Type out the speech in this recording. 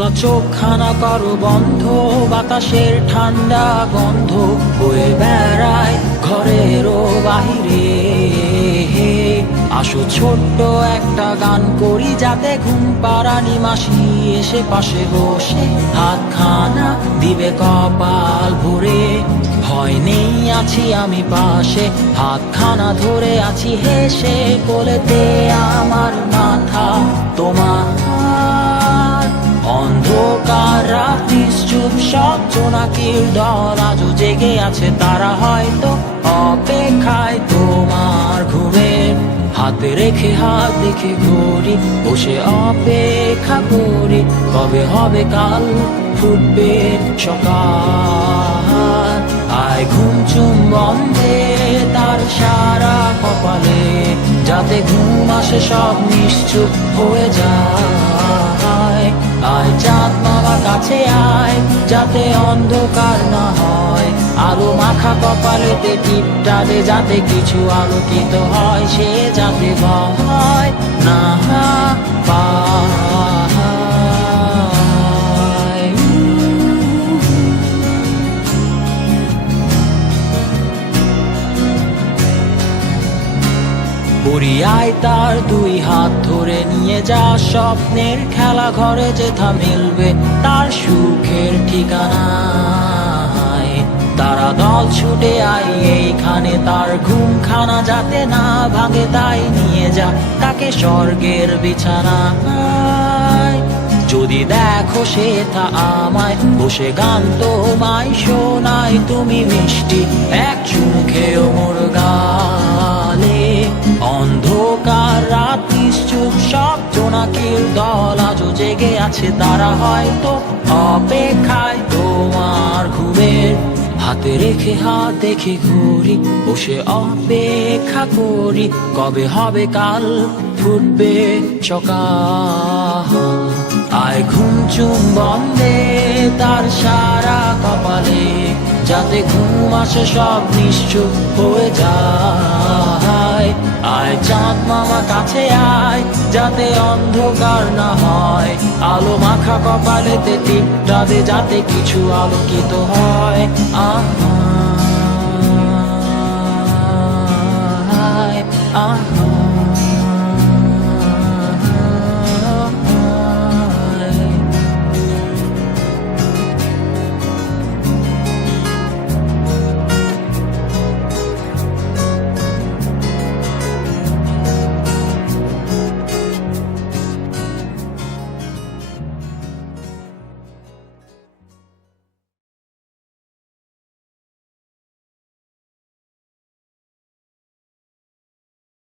খোলা চোখখানা করো বন্ধ, বাতাসের ঠান্ডা গন্ধ বয়ে বেড়ায় ঘরেরও বাহিরে। আসো ছোট্ট একটা গান করি, যাতে ঘুম পাড়ানি মাসি এসে পাশে বসে হাতখানা দিবে কপাল ভরে। ভয় নেই, আছি আমি পাশে, হাতখানা ধরে আছি হেসে, কোলেতে আমার মাথা তোমার। অন্ধকার রাত্রি চুপ, সব জোনাকির দল আজও জেগে আছে, তারা হয়তো অপেক্ষায় তোমার ঘুমে। হাতে রেখে হাত দেখে ঘড়ি, বসে অপেক্ষা করি, কবে হবে কাল, ফুটবে সকাল। আয় ঘুম চুম্বন দে তার সারা কপালে, যাতে ঘুম আসে সব নিশ্চুপ হয়ে যায়। আয় চাঁদ মামা কাছে আয়, যাতে অন্ধকার না হয়, আলো মাখা কপালেতে টিপটা দে, যাতে কিছু আলোকিত হয়, সে যাতে ভয় না পায়। পরিয়ায় তার দুই হাত ধরে নিয়ে যা, স্বপ্নের খেলা ঘরে যেথা মিলবে তার সুখের ঠিকানায়। তারা দল ছুটে আই এইখানে, তার ঘুমখানা যাতে না ভাঙে, তাই নিয়ে যা তাকে স্বর্গের বিছানায়। যদি দেখো সে তা আমায় বসে গান তোমায় শোনায়, তুমি মিষ্টি এক চুমুখেও মোর গালে। অন্ধকার রাত্রি চুপ, সব জোনাকির দল আজও জেগে আছে, তারা হয়তো অপেক্ষায় তোমার ঘুমের। হাতে রেখে হাত দেখে ঘুরি, বসে অপেক্ষা করি, কবে হবে কাল, ফুটবে সকাল। আয় ঘুম চুম্বন দে তার সারা কপালে, যাতে ঘুম আসে সব নিশ্চুপ হয়ে যায়। আয় চাঁদ মামা কাছে আয়, যাতে অন্ধকার না হয়, আলো মাখা কপালেতে টিপটা দে, যাতে কিছু আলোকিত হয়। আহা